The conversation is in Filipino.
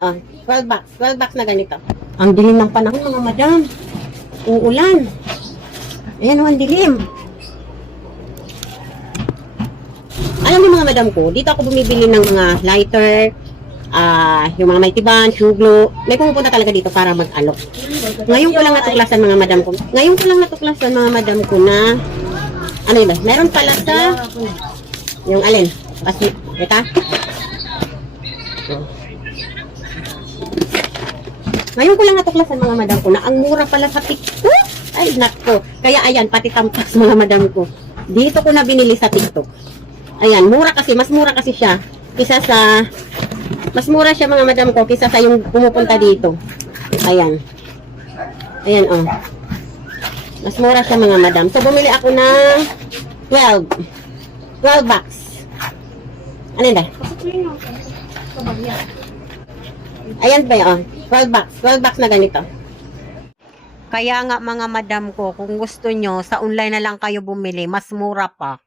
Oh, 12 bucks. 12 bucks na ganito. Ang dilim ng panahon, mga madam. Uulan. Ayan, ang dilim. Alam niyo mga madam ko, dito ako bumibili ng mga lighter, yung mga Mightyban, shoe glue. May pumupunta talaga dito para mag-alok. Ngayon ko lang natuklasan mga madam ko. Ngayon ko lang natuklasan mga madam ko na, ano yun ba? Meron pala sa, yung alin? Kasi, ito. Ngayon ko lang natuklasan mga madam ko na ang mura pala sa TikTok. Ay, nako. Kaya ayan, pati tampas mga madam ko. Dito ko na binili sa TikTok. Ayan, mura kasi, mas mura kasi siya kisa sa, mas mura siya mga madam ko kisa sa yung pumupunta dito. Ayan. Ayan, oh. Mas mura siya mga madam. So, bumili ako ng 12 bucks. Ano yun ba? Ayan ba yun? 12 bucks. 12 bucks na ganito. Kaya nga mga madam ko, kung gusto nyo, sa online na lang kayo bumili, mas mura pa.